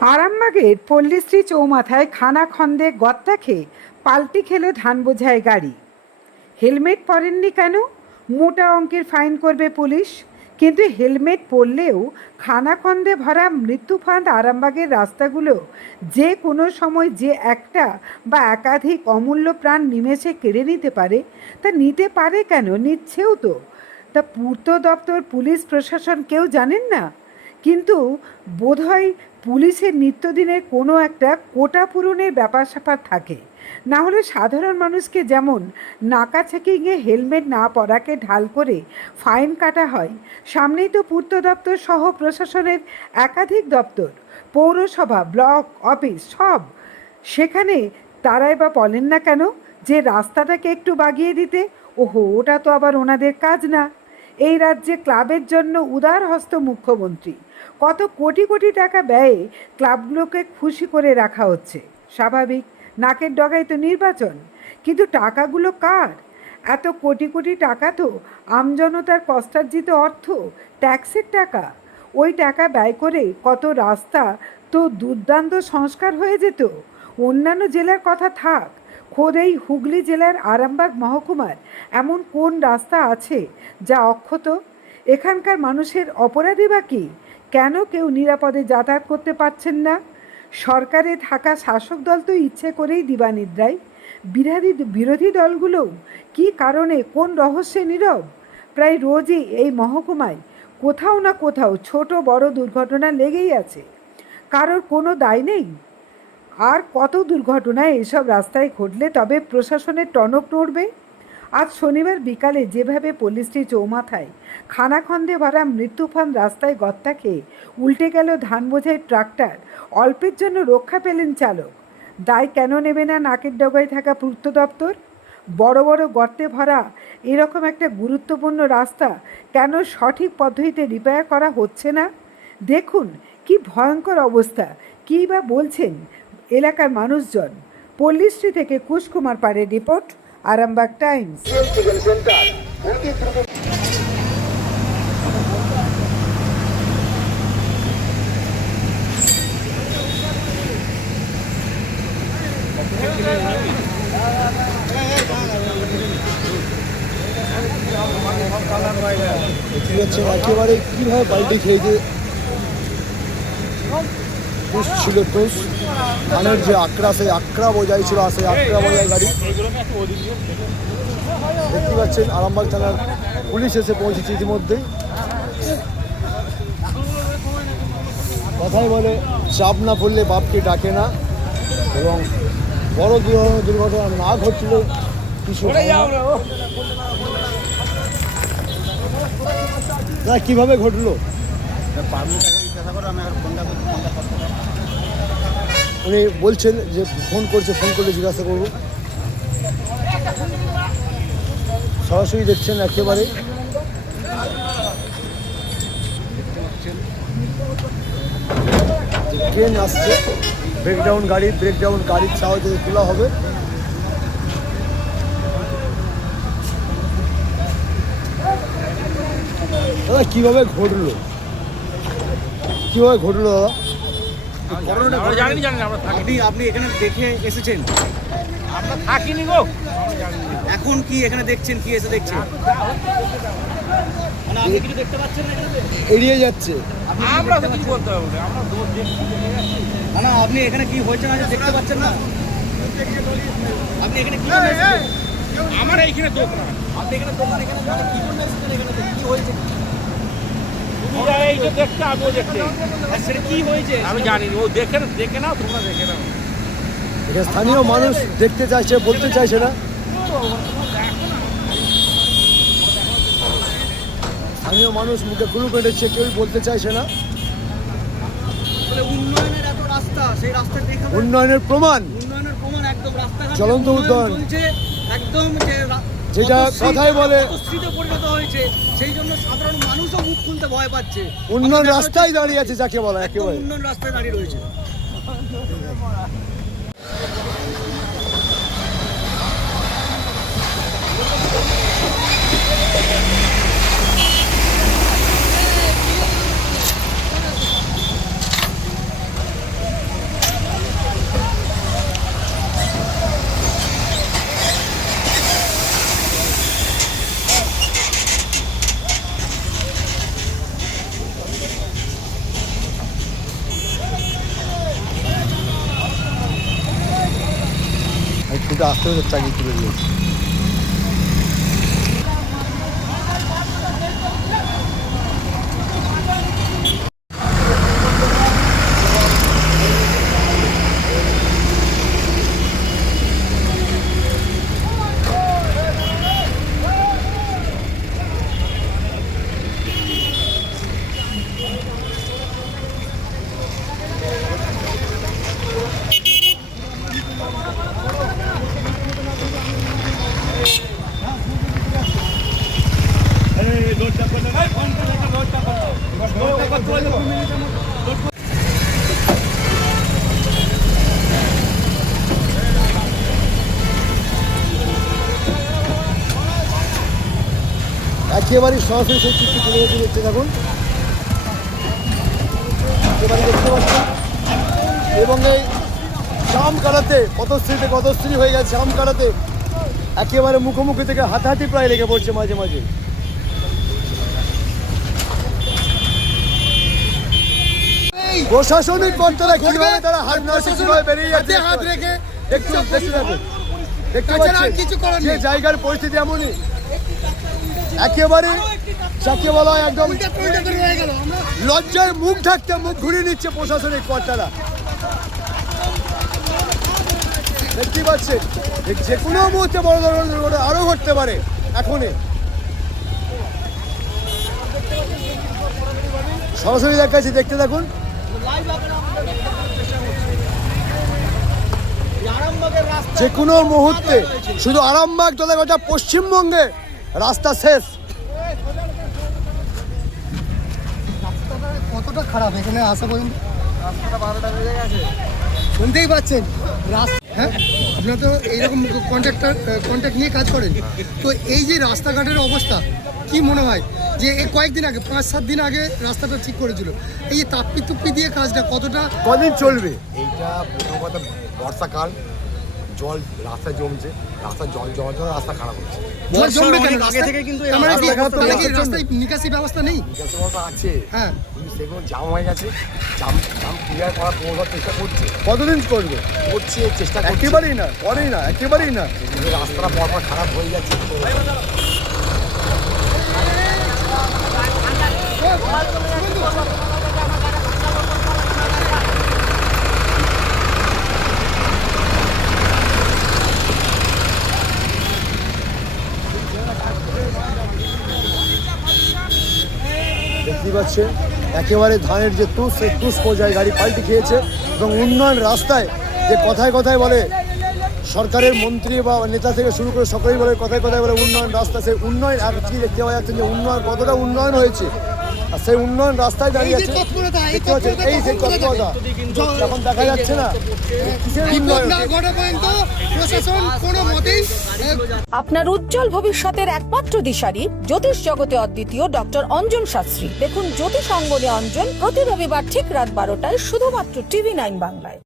আরামবাগের পল্লীশ্রী চৌমাথায় খানাখন্দে গত্তা খেয়ে পাল্টি খেলো ধান বোঝায় গাড়ি। হেলমেট পরেননি কেন? মোটা অঙ্কের ফাইন করবে পুলিশ। কিন্তু হেলমেট পরলেও খানাখন্দে ভরা মৃত্যুফাঁদ আরামবাগের রাস্তাগুলো যে কোনো সময় যে একটা বা একাধিক অমূল্য প্রাণ নিমেষে কেড়ে নিতে পারে, তা নিতে পারে কেন? নিচ্ছেও তো। তা পূর্ত দপ্তর, পুলিশ, প্রশাসন কেউ জানেন না? কিন্তু বোধহয় পুলিশের নিত্যদিনের কোনো একটা কোটা পূরণের ব্যাপার স্যাপার থাকে। না হলে সাধারণ মানুষকে যেমন নাকা চেকিংয়ে হেলমেট না পরাকে ঢাল করে ফাইন কাটা হয়, সামনেই তো পূর্ত দপ্তর সহ প্রশাসনের একাধিক দপ্তর, পৌরসভা, ব্লক, অফিস সব। সেখানে তারাই বা বলেন না কেন যে রাস্তাটাকে একটু বাগিয়ে দিতে, ওহো, ওটা তো আবার ওনাদের কাজ না। এই রাজ্যে ক্লাবের জন্য উদার হস্ত মুখ্যমন্ত্রী। কত কোটি কোটি টাকা ব্যয়ে ক্লাবগুলোকে খুশি করে রাখা হচ্ছে। স্বাভাবিক, নাকের ডগায় তো নির্বাচন। কিন্তু টাকাগুলো কার? এত কোটি কোটি টাকা তো আমজনতার কষ্টার্জিত অর্থ, ট্যাক্সের টাকা। ওই টাকা ব্যয় করে কত রাস্তা তো দুর্দান্ত সংস্কার হয়ে যেত। অন্যান্য জেলার কথা থাক। খোদ এই হুগলি জেলার আরামবাগ মহকুমার এমন কোন রাস্তা আছে যা অক্ষত? এখানকার মানুষের অপরাধী বা কি? কেন কেউ নিরাপদে যাতায়াত করতে পারছেন না? সরকারে থাকা শাসক দল তো ইচ্ছে করেই দিবানিদ্রায় বিরোধী বিরোধী দলগুলোও কী কারণে, কোন রহস্যে নীরব? প্রায় রোজই এই মহকুমায় কোথাও না কোথাও ছোট বড় দুর্ঘটনা লেগেই আছে। কারোর কোনো দায় নেই? আর কত দুর্ঘটনা এসব রাস্তায় ঘটলে তবে প্রশাসনের টনক নড়বে? আজ শনিবার বিকালে যেভাবে পল্লীশ্রী চৌমাথায় খানাখন্দে ভরা মৃত্যুফান রাস্তায় গত্তা খেয়ে উল্টে গেল ধান বোঝাই ট্রাক্টর, অল্পের জন্য রক্ষা পেলেন চালক। দায় কেন নেবে না নাকের ডগায় থাকা পূর্ত দপ্তর? বড় বড় গর্তে ভরা এরকম একটা গুরুত্বপূর্ণ রাস্তা কেন সঠিক পদ্ধতিতে রিপেয়ার করা হচ্ছে না? দেখুন, কি ভয়ঙ্কর অবস্থা। কী বা বলছেন এলাকার মানুষজন পল্লীশ্রী থেকে কুশকুমার পাড়ের রিপোর্ট আরামবাগ টাইমস। একেবারে কীভাবে বাড়িটি খেয়েছে? টুস ছিল টুস ধানের যে আকড়া, সেই আকড়া বোঝাই ছিল, আর সেই আকড়া বোঝাই গাড়ি। দেখতে পাচ্ছেন, আরামবাগ থানার পুলিশ এসে পৌঁছেছে ইতিমধ্যেই। কথাই বলে, চাপ না পড়লে বাপকে ডাকে না। এবং বড় দুর্ঘটনা দুর্ঘটনা না ঘটছিল কিছু কীভাবে ঘটলো? উনি বলছেন যে ফোন করছে, ফোন করলে জিজ্ঞাসা করব। সরাসরি দেখছেন একেবারে। ট্রেন আসছে। ব্রেকডাউন গাড়ি, ব্রেকডাউন গাড়ির সাহায্যে তোলা হবে। দাদা, কীভাবে ঘটলো? কীভাবে ঘটলো? দাদা জানি জানি আমরা থাকি। আপনি আপনি এখানে দেখে এসেছেন? আমরা থাকিনি গো। এখন কি এখানে দেখছেন কি এসে দেখছেন? মানে আপনি কিছু দেখতে পাচ্ছেন না এখানে? এড়িয়ে যাচ্ছে। আমরা তো কিছু বলতে হবে না, আমরা দোষ দেখছি না না আপনি এখানে কি হয়েছে না দেখতে পাচ্ছেন না? আপনি এখানে কি আমার এইখানে দোষ না আপনি এখানে দোকান এখানে কি জন্য এসেছেন এখানে? কি হয়েছে? তুমি যা এই দেখতে আমিও দেখতে। সেটা কি হয়েছে? আমি জানি ও দেখে দেখে নাও তোমরা দেখে নাও। এখানে স্থানীয় মানুষ দেখতে চাইছে বলতে চাইছে না। স্থানীয় মানুষ মুখে কুলু কেটেছে কেউই বলতে চাইছে না। বলে উন্নয়নের এত রাস্তা সেই রাস্তা উন্নয়নের প্রমাণ। উন্নয়নের প্রমাণ একদম রাস্তাঘাট চলন্ত উন্নয়ন। একদম যে যেটা কথাই বলে- পরিণত হয়েছে। সেই জন্য সাধারণ মানুষও মুখ খুলতে ভয় পাচ্ছে। উন্নয়ন রাস্তায় দাঁড়িয়ে আছে যাকে বলা একেবারে। উন্নয়ন রাস্তায় দাঁড়িয়ে রয়েছে। ছুটে আসতে হতে চাকরি তুলে দিয়েছে একেবারেই সরাসরি সেই চিত্র তুলে ধরে দেখতে থাকুন। একেবারে দেখতে পাচ্ছেন। এবং এই জাম কাটাতে কত স্ত্রীতে কত স্ত্রী হয়ে গেছে জাম কাটাতে একেবারে মুখোমুখি থেকে হাতাহাতি প্রায় লেগে পড়ছে মাঝে মাঝে। প্রশাসনিক কর্তারা কীভাবে তারা হাত নাড়ছে কীভাবে বেরিয়ে যাচ্ছে হাত রেখে একটু দেখতে থাকুন। দেখতে পাচ্ছেন যে জায়গার পরিস্থিতি এমনই একেবারে যাকে বলা হয় একদম লজ্জায় মুখ ঢাকতে মুখ ঘুরিয়ে নিচ্ছে প্রশাসনিক কর্তারা। দেখতে পাচ্ছেন, যে কোনো মুহূর্তে বড় ধরনের দুর্ঘটনা আরও ঘটতে পারে এখনই। সরাসরি দেখাচ্ছি, দেখতে থাকুন। যে কোনো মুহূর্তে শুধু আরামবাগ তথা গোটা পশ্চিমবঙ্গে রাস্তা শেষ। কতটা খারাপ? এখানে আসা পর্যন্ত? শুনতেই পাচ্ছেন? হ্যাঁ? আপনারা তো এইরকম কন্ট্রাক্টর কন্ট্রাক্ট নিয়ে কাজ করেন। তো এই যে রাস্তাঘাটের অবস্থা কি মনে হয় যে এই কয়েকদিন আগে পাঁচ সাত দিন আগে রাস্তাটা ঠিক করেছিল? এই যে তাপ্পি তুপ্পি দিয়ে কাজটা কতটা কদিন চলবে? এইটা প্রথম কথা বর্ষাকাল। জল রাস্তায় জমছে রাস্তায় জল জমার জন্য রাস্তা খারাপ হচ্ছে। আগে থেকে কিন্তু মানে রাস্তায় নিকাশি ব্যবস্থা নেই? ব্যবস্থা আছে হ্যাঁ। কিন্তু সেগুলো জাম হয়ে গেছে জাম জাম ক্লিয়ার করার চেষ্টা করছে। কতদিন করবে? করছে চেষ্টা করছে। একেবারেই না করেই না একেবারেই না। রাস্তাটা পরপর খারাপ হয়ে যাচ্ছে তো পাচ্ছেন একেবারে ধানের যে তুষ, সেই তুষ পর্যায়ে গাড়ি পাল্টি খেয়েছে এবং উন্নয়ন রাস্তায় যে কথায় কথায় বলে, সরকারের মন্ত্রী বা নেতা থেকে শুরু করে সকলেই বলে, কথায় কথায় বলে উন্নয়ন রাস্তা, সেই উন্নয়ন আর কি দেখতে পাওয়া যাচ্ছে যে উন্নয়ন কতটা উন্নয়ন হয়েছে আর সেই উন্নয়ন রাস্তায় দাঁড়িয়ে আছে। এই যে তৎপরতা। দেখা যাচ্ছে না আপনার উজ্জ্বল ভবিষ্যতের একমাত্র দিশারি জ্যোতিষ জগতে অদ্বিতীয় ডক্টর অঞ্জন শাস্ত্রী। দেখুন জ্যোতিষ অঙ্গনে অঞ্জন প্রতি রবিবার ঠিক রাত বারোটায় শুধুমাত্র টিভি নাইন বাংলায়।